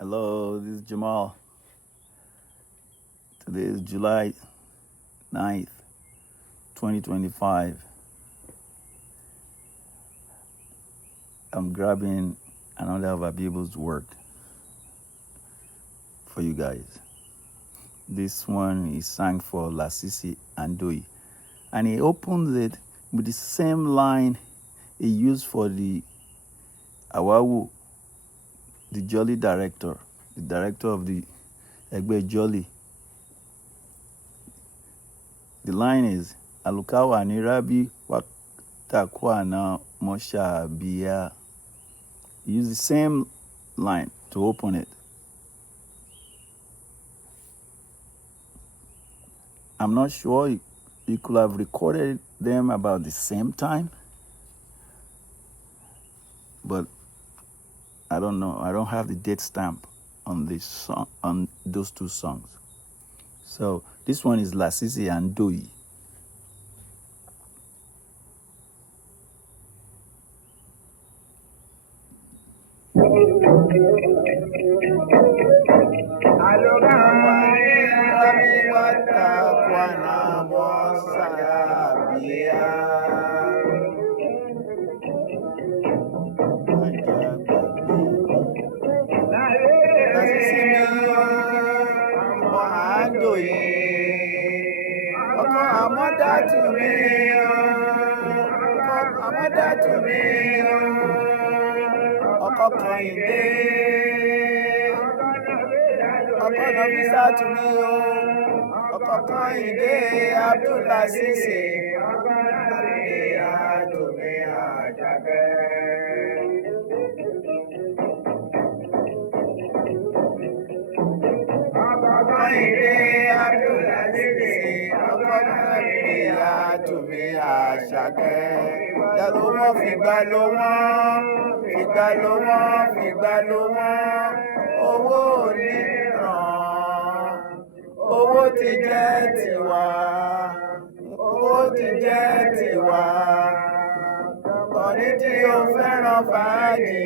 Hello, this is Jammal. Today is July 9th, 2025. I'm grabbing another of Abibu's work for you guys. This one is sang for Lasisi Andoyi. And he opens it with the same line he used for the Awawu, the Jolly director, the director of the Egbe Jolly. The line is, Alukawa ni Rabi Watakwana Mosha Biya. He used the same line to open it. I'm not sure he could have recorded them about the same time, but I don't know. I don't have the date stamp on this song, on those two songs. So this one is Lasisi Andoyi. Owó ti jẹ́ tiwa, owó ti jẹ́ tiwa. Ọ̀ní tí ó fẹ́ràn fàájì,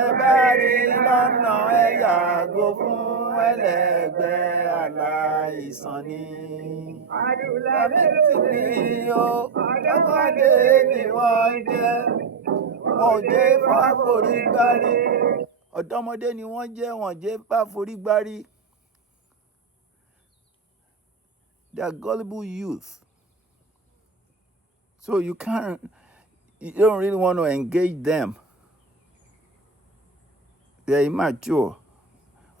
ẹ bá rí lọ́nà ẹ yàgò fún ẹlẹ́gbẹ́ aláìsàn ni. Àmì tí ní o, ọmọdé ni wọ́n jẹ́, wọ́n jẹ́ fáforígbárí. Ọ̀dọ́mọdé ni wọ́n jẹ́, wọ́n jẹ́ fáforígbárí. They are gullible youth. So you don't really want to engage them. They are immature.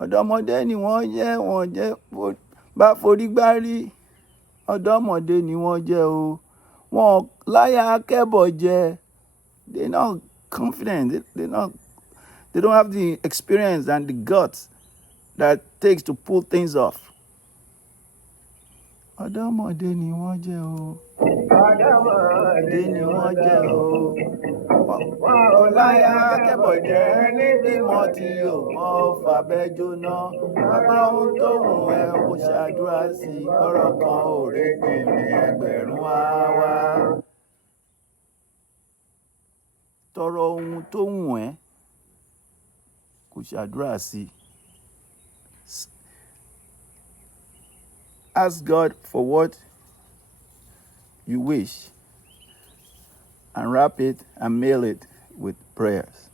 Ọ̀dọ́mọdé ni wọ́n jẹ́ bá forígbárí. Ọ̀dọ́mọdé ni wọ́n jẹ́ o. Wọ́n láyà akẹ́bọ̀ jẹ. They're not confident. They don't have the experience and the guts that it takes to pull things off. Ọ̀dọ́mọdé ni wọ́n jẹ́ o. Ọ̀dọ́mọdé ni wọ́n jẹ́ o. Ọláyà akẹ́bọ̀ jẹ́ ní bímọ tí yóò mọ fàbẹ́ jóná. Bàbá ohun tó wù ẹ́ ó ṣàdúrà sí ọ̀rọ̀ kan òré kìíní ẹgbẹ̀rún àwa. Tọrọ ohun tó wù ẹ́ kò ṣàdúrà sí. Ask God for what you wish and wrap it and mail it with prayers.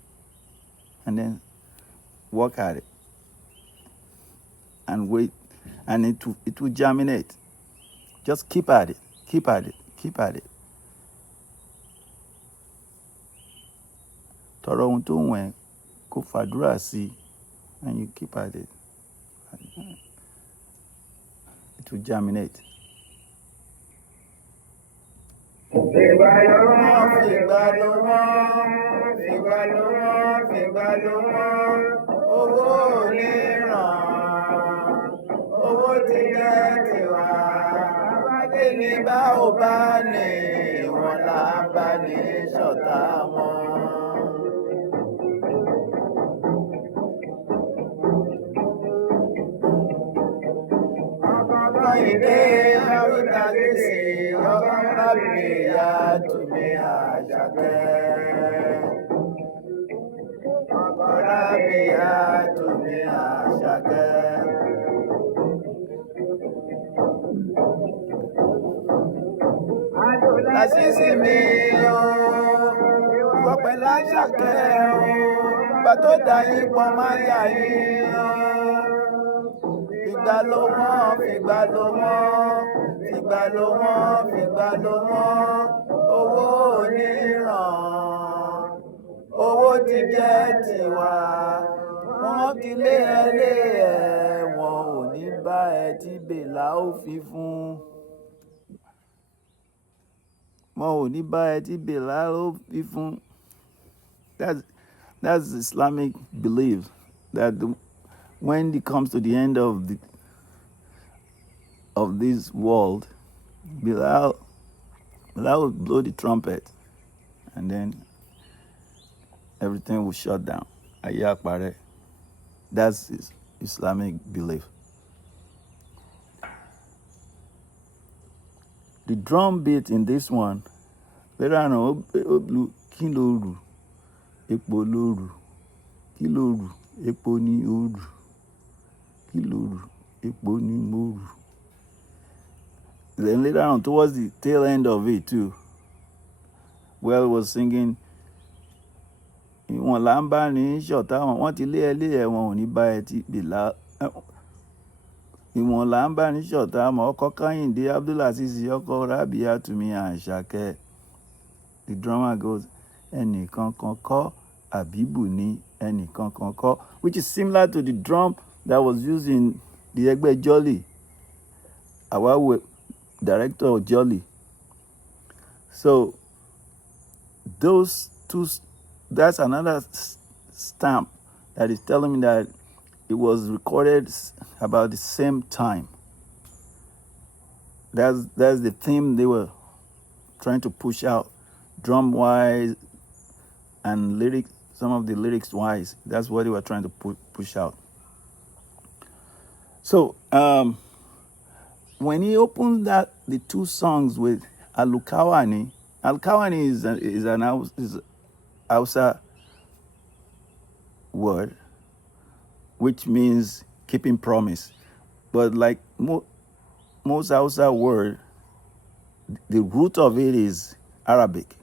And then work at it. And wait. And it will germinate. Just keep at it. Keep at it. Keep at it. Tọrọ ohun tó wù ẹ́ kó fàdúrà sí, and you keep at it. It will germinate. Lasisi mi o, ìwọ pẹ̀lú Àṣàkẹ́ o, ìgbà tó dà yín pọ̀ máa yà yín o. Fìgbà ló wọ́n, fìgbà ló wọ́n, fìgbà ló wọ́n, fìgbà ló wọ́n, owó oníran, owó ti jẹ́ tiwa, wọ́n ti lé ẹ lé ẹ, wọn ò ní bá ẹ tí bèlà ó fi fún. Wọn ò ní bá ẹ tí bèlà ó fi fún. That's Islamic belief that when it comes to the end of this world, Bilal will blow the trumpet, and then everything will shut down. Ayé á parẹ́. That's Islamic belief. The drum beat in this one, later on, kí ló rù, epo ló rù, kí ló rù, epo ni ó rù, kí ló rù, epo ni mo rù. Then later on, towards the tail end of it too, Well was singing, ìwọ̀n là ń bá ní ṣọ̀tá wọn, wọ́n ti lé ẹ wọn ò ní bá ẹ tí bèlà. Ìwọ̀n là ń bá ní ṣọ̀tá mọ́ ọkọ̀ Kẹ́hìndé Abdullasisi ọkọ̀ Rábìá Tùmí Àṣàkẹ́. The drummer goes, ẹnìkan kan kọ́, Abibu ní ẹnìkan kan kọ́, which is similar to the drum that was used in the Ẹgbẹ́ Jolly, our director of Jolly. So those two, that's another stamp that is telling me that it was recorded about the same time. That's the theme they were trying to push out, drum wise and lyrics, some of the lyrics wise. That's what they were trying to push out. So when he opened the two songs with Alukawani is an Hausa word, which means keeping promise. But like most Hausa word, the root of it is Arabic.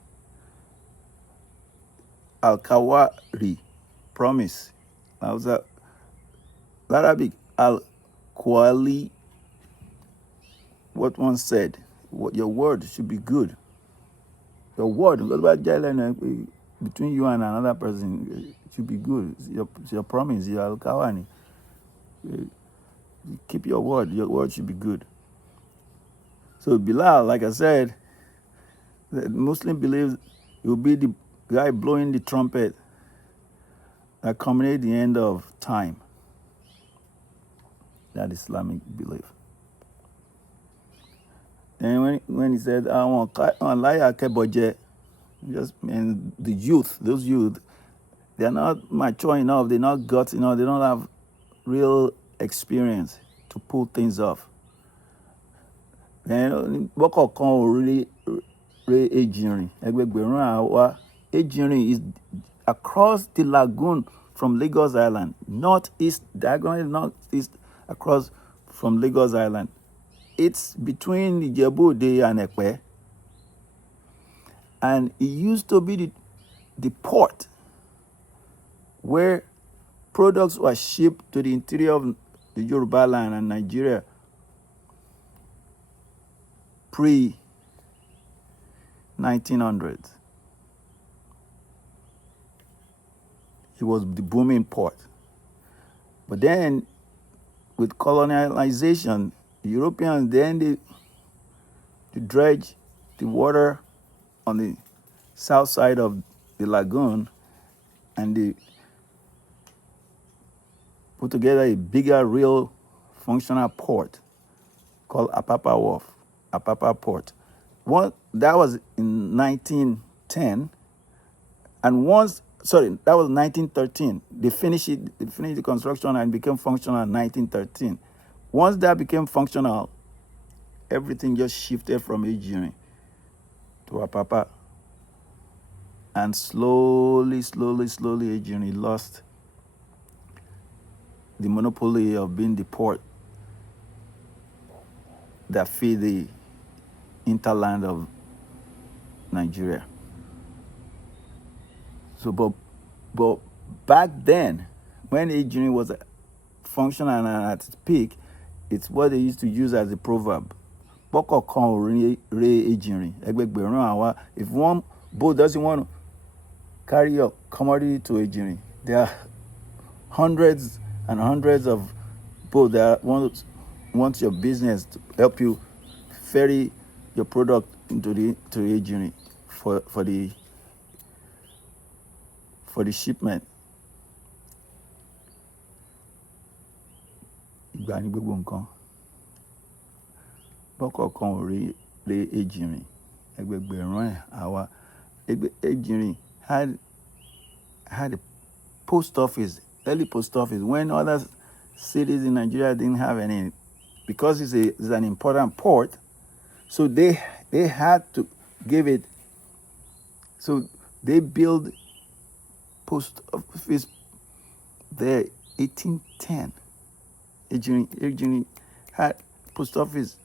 Al-Kawari, promise. Hausa, Arabic, Al-Kwali, what one said, your word should be good. Your word, between you and another person, it should be good. It's your promise, your Al-Kawani. Keep your word should be good. So Bilal, like I said, the Muslim believes it will be the guy blowing the trumpet that culminates the end of time. That Islamic belief. And when he said, I want Laya Keboje, just mean the youth, those youth, they're not mature enough, they're not guts enough, they don't have real experience to pull things off. Then Boko Kon really Ajorin. Ajorin is across the lagoon from Lagos Island, northeast, diagonally northeast across from Lagos Island. It's between Ijebu-Ode and Ekpe. And it used to be the port where products were shipped to the interior of the Yoruba land and Nigeria pre-1900s. It was the booming port. But then, with colonialization, the Europeans, then they dredged the water on the south side of the lagoon, and they put together a bigger, real, functional port called Apapa Port. That was in 1910, and that was 1913. They finished the construction and became functional in 1913. Once that became functional, everything just shifted from Ajorin to Apapa. And slowly, Ajorin lost the monopoly of being the port that feed the hinterland of Nigeria. So, but back then, when Ajorin was functional and at its peak, it's what they used to use as a proverb. Bọ́kọ̀ kan ò rí Ajorin, ẹgbẹgbẹ̀rún àwa. If one boat doesn't want to carry your commodity to Ajorin, there are hundreds and hundreds of boats that want your business to help you ferry your product to Ajorin for the shipment. Ìgbà ní gbogbo nǹkan. Bọ́kọ̀ kan ò rí Ajorin, ẹgbẹgbẹ̀rún àwa. Ajorin had a post office, early post office, when other cities in Nigeria didn't have any, because it's an important port. So they had to give it. So they built post office there 1810. Ajorin had post office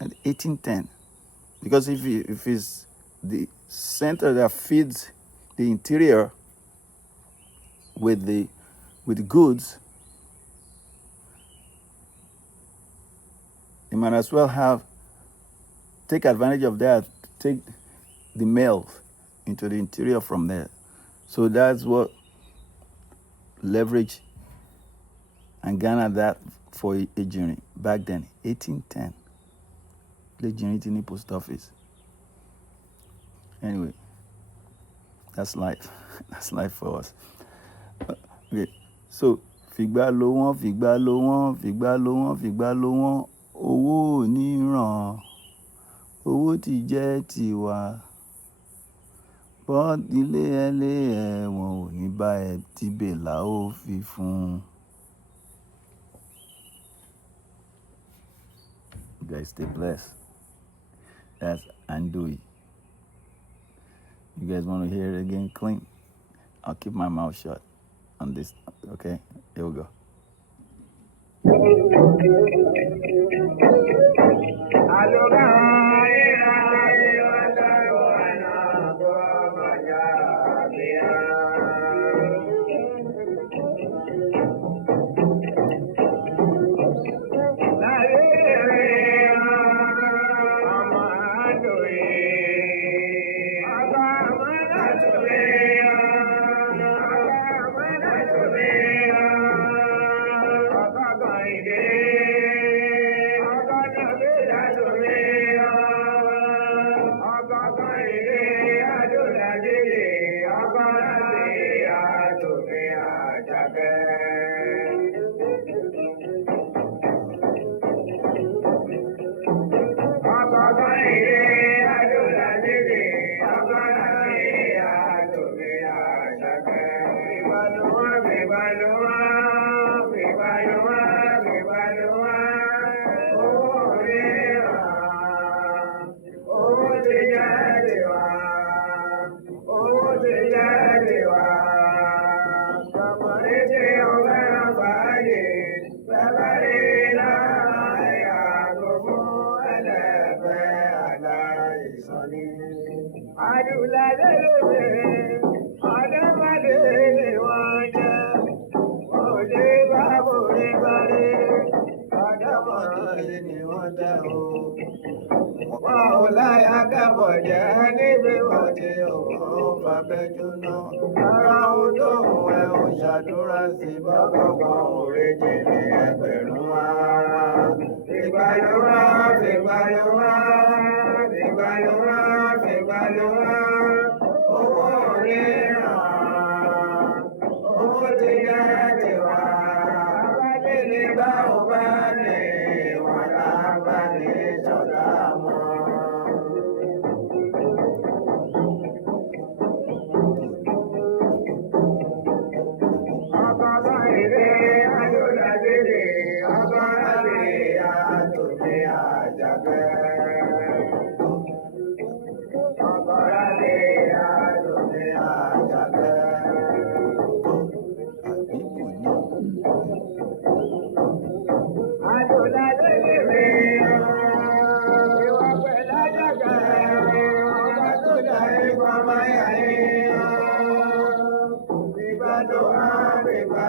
at 1810, because if it's the center that feeds the interior with the goods, you might as well take advantage of that, take the mail into the interior from there. So that's what leverage and garner that for Ajorin back then, 1810. Ajorin post office. Anyway, that's life. That's life for us. Okay, so fìgbà ló wọ́n, owó ò ní ràn, owó ti jẹ́ tiwa. Bọ́dílé wọn ò ní bá ẹ tíbẹ̀ là ó fi fún. You guys stay blessed. That's Andoyi. You guys want to hear it again clean? I'll keep my mouth shut on this. Okay, here we go. Abibu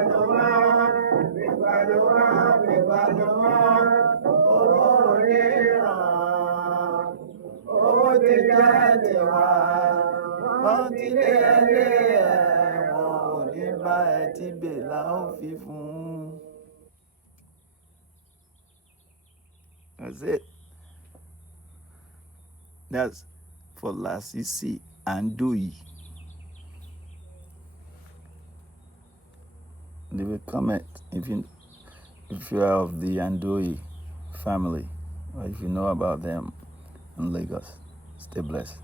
ló wọ́n, gbígbà ló wọ́n, gbígbà ló wọ́n. Owó oníran, owó ti jẹ́ tiwa. Wọ́n ti lé ẹ̀, wọn ò ní bá ẹ tí bèlà ó fi fún. That's it. That's for Lasisi Andoyi. Leave a comment if you are of the Andoyi family or if you know about them in Lagos. Stay blessed.